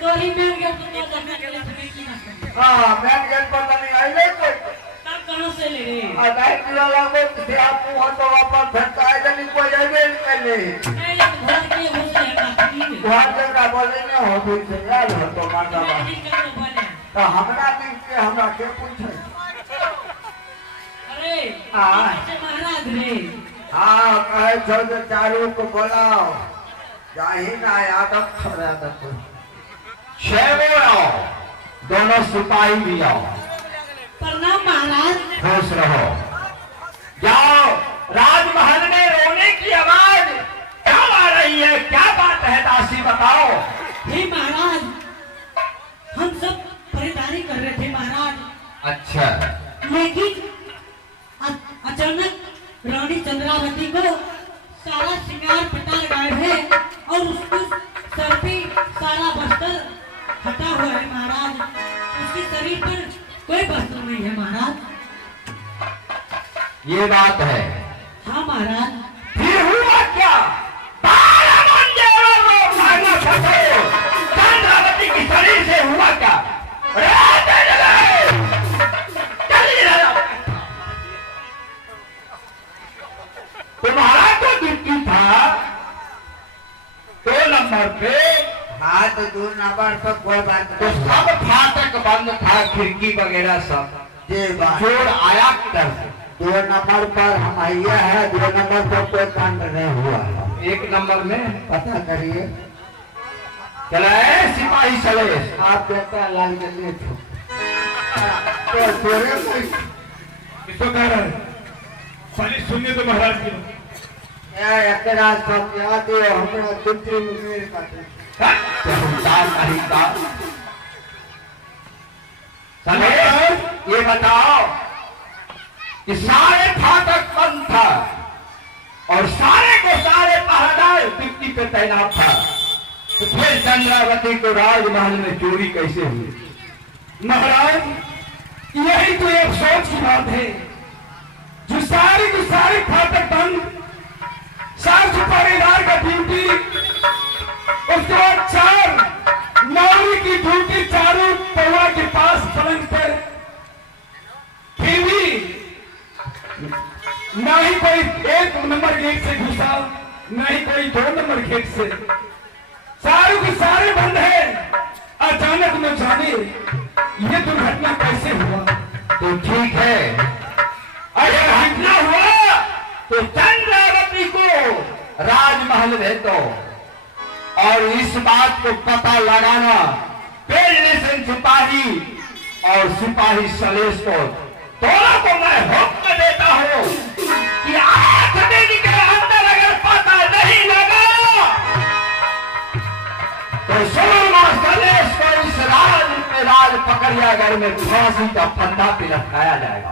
तोरी मिल गया तो क्या करने के लिए तुम्हें की ना करना। हाँ, मैं गेट पर नहीं आई ले कोई। तब कहाँ से ले गए? अगर किला लागो से आप वहाँ तो वापस भटका है जब कोई जाए कर ले। नहीं तो घर के हो से हटा ठीक है। वहाँ जगह बोले ना हो तो से यार हो तो मानता बा। नहीं कर तो बोले। तो हमरा दिन के हमरा के पूछे। अरे हाँ। से महाराज रे। हाँ, कहे छो तो चारों को बुलाओ। जाही ना यादव खबरा तो। 6 वो आओ, दोनों सिपाही भी आओ। प्रणाम महाराज। खुश रहो। जाओ, राजमहल में रोने की आवाज क्या आ रही है? क्या बात है दासी, बताओ। हे महाराज, हम सब खरीदारी कर रहे थे महाराज, अच्छा, लेकिन अचानक रानी चंद्रावती को सारा श्रृंगार पटार गायब है और उसको सर पे सारा वस्त्र हटा हुआ है महाराज। उसके शरीर पर कोई वस्त्र नहीं है महाराज। ये बात है। हाँ महाराज। फिर हुआ क्या? चंद्रावती की शरीर से हुआ क्या? तुम्हारा तो ड्यूटी था 2 नंबर पे। हाँ, तो 2 नंबर पर कोई बात तो नहीं। सब फाटक बंद था, खिड़की वगैरह सब। ये बात। चोर आया किधर से? 2 नंबर पर हम आइए है, 2 नंबर पर कोई कांड नहीं हुआ है। 1 नंबर में पता करिए। चला सिपाही सलेश। आप कहते हैं लाल गली तो तोरे कोई किसको कह रहा है? साली सुनिए तो महाराज की। या एकरा सब याद है हमरा दूसरी मेरे का। सलेश, ये बताओ कि सारे फाटक बंद था और सारे को सारे पहरेदार ड्यूटी पे तैनात था, तो फिर चंद्रावती को राजमहल में चोरी कैसे हुई? महाराज, यही तो एक सोच की बात है। जो सारी फाटक बंद, 4 सुपहरेदार का ड्यूटी, उसके बाद 4 नौरी की ड्यूटी चारों पौवा के पास पलंग पर, फिर भी ना ही कोई 1 नंबर गेट से घुसा, ना ही कोई 2 नंबर गेट से। सारों के सारे बंद है। अचानक न जाने ये दुर्घटना कैसे हुआ? तो ठीक है, अगर घटना हुआ तो चंद्रावती को राजमहल भेजो और इस बात को पता लगाना पेड़ सिपाही और सिपाही सलेश को, दोनों को मैं हुक्म देता हूं कि 8 दिन के अंदर अगर पता नहीं लगा तो सोलमा सलेश को इस राज पकड़ियागढ़ में फांसी का फंदा पे लटकाया जाएगा।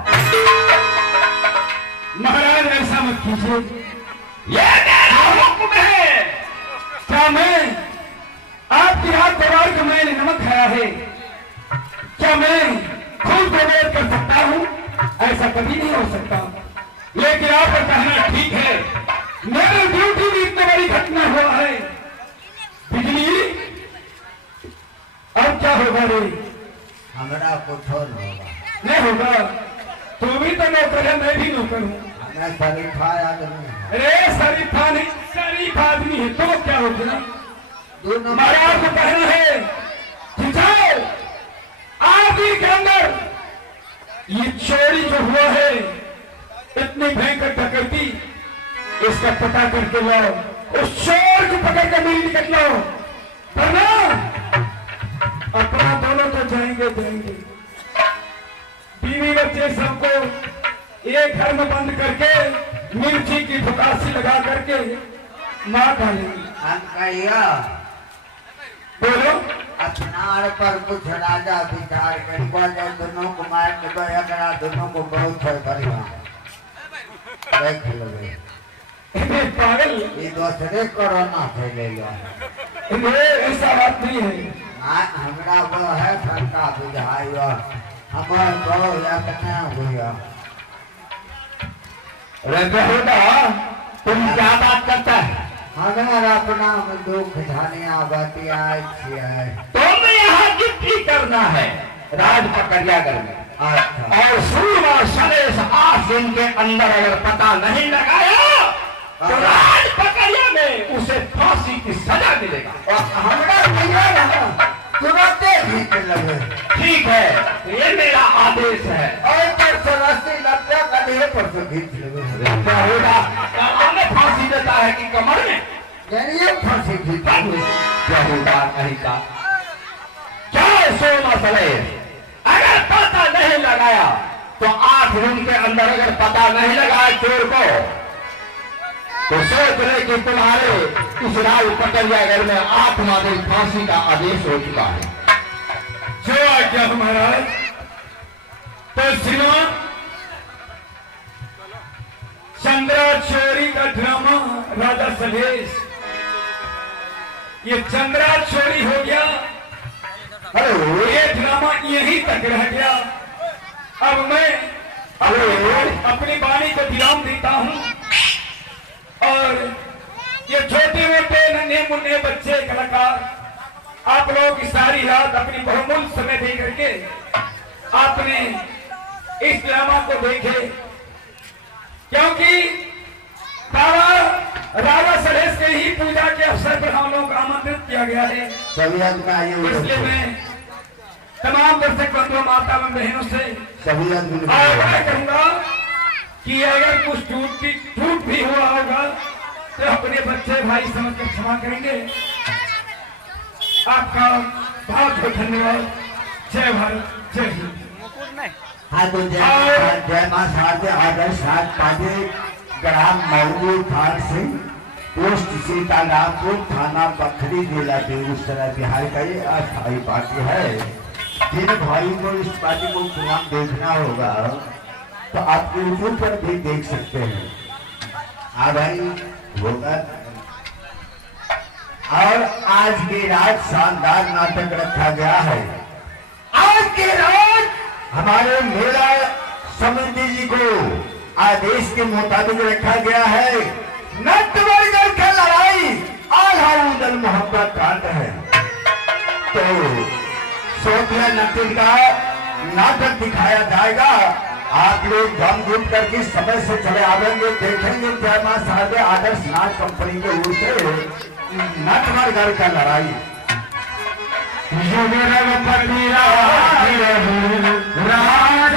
महाराज, ऐसा मत कीजिए। ये मेरा हुक्म है। क्या मैं आपकी रात परिवार का मैंने नमक खाया है? क्या मैं खून को वेद कर सकता हूँ? ऐसा कभी नहीं हो सकता। लेकिन आपका कहना ठीक है। मेरे ड्यूटी में इतनी बड़ी घटना हुआ है। बिजली, अब क्या होगा रे? हमरा कुछ और होगा। नहीं होगा। तू भी तो नौकर है, मैं भी नौकर हूँ। हमरा शरीफा आदमी है। अरे शरीफा नहीं, शरीफ आदमी है तो क्या हो गया? 2 नंबर महाराज को कहना है कि जाओ, आदि के अंदर ये चोरी जो हुआ है, इतनी भयंकर डकैती, इसका पता करके लाओ, उस चोर को पकड़ कर मेरी निकट लाओ, वरना अपना दोनों तो जाएंगे जाएंगे। बीवी बच्चे सबको एक घर में बंद करके मिर्ची की फुकासी लगा करके मार डालेंगे। अनकैया बोलो। अपनार पर कुछ राजा विचार करिबा, जो दोनों को मार देबा, एकरा दोनों को बहुत है करिबा। देख लेबे पागल, ये दूसरे कोरोना फैलेगा। ऐसा बात नहीं है। हमरा वो है शंका बुझाइयो, हमर गौ अपना हुआ। बेहुदा, तुम क्या बात करता है? हमारा अपना में दुख झानिया बतिया छियै। तुम्हें यहाँ ड्यूटी करना है राज पकड़ियागढ़ में, अच्छा और सूर्य और सलेश 8 दिन के अंदर अगर पता नहीं लगाया तो राज पकड़िया में उसे फांसी की सजा मिलेगा। और हमरा भैया ना तुरंत भीख लगे। ठीक है, ये मेरा आदेश है। और पर सरस्ती लत्या कदे पर से भीख लगे। बेहुदा, कमर में फांसी देता है कि कमर में? यानी ये फांसी भीख लगे। बेहुदा नहीं का। चाहे सोमा सलेश अगर पता नहीं लगाया तो 8 दिन के अंदर अगर पता नहीं लगाया चोर को, तो सोच रहे कि तुम्हारे इस राज पकड़ियागढ़ में 8वां दिन फांसी का आदेश हो चुका है। जो आज्ञा महाराज। तो श्रीमान, चंद्रा चोरी का ड्रामा राजा सलेश, ये चंद्रा चोरी हो गया। ये ड्रामा यहीं तक रह गया। अब मैं अपनी वाणी को विराम देता हूँ, और ये छोटे मोटे नन्हे मुन्ने बच्चे कलाकार, आप लोग की सारी रात अपनी बहुमूल्य समय दे करके आपने इस ड्रामा को देखे, क्योंकि राजा सलेश के ही पूजा के अवसर पर हम लोग आमंत्रित किया गया है। सभी का इसलिए मैं तमाम दर्शक बंधुओं, माता एवं बहनों से सभी आग्रह करूंगा कि अगर कुछ टूट भी हुआ होगा तो अपने बच्चे भाई समझ कर क्षमा करेंगे। आपका बहुत बहुत धन्यवाद। जय भारत, जय हिंद। हाँ तो जय मां शारदे आदर्श हाथ पाजे ग्राम मऊली खान सिंह, पोस्ट सीतारामपुर, थाना बखरी, जिला बेगूसराय, बिहार का ये अस्थायी पार्टी है। जिन भाई को इस पार्टी को प्रोग्राम देखना होगा तो आप यूट्यूब पर भी देख सकते हैं। हाँ भाई होगा। और आज की रात शानदार नाटक रखा गया है। आज की रात हमारे मेला समिति जी को आदेश के मुताबिक रखा गया है। नटवरगढ़ की लड़ाई आधा उदल मोहब्बत कांड है। तो सोफिया नटिल का नाटक दिखाया जाएगा। आप लोग दम घूट करके समय से चले आवेंगे, देखेंगे जय मां शारदे आदर्श नाच कंपनी के ओर से नटवरगढ़ का लड़ाई। युग रघुपति राम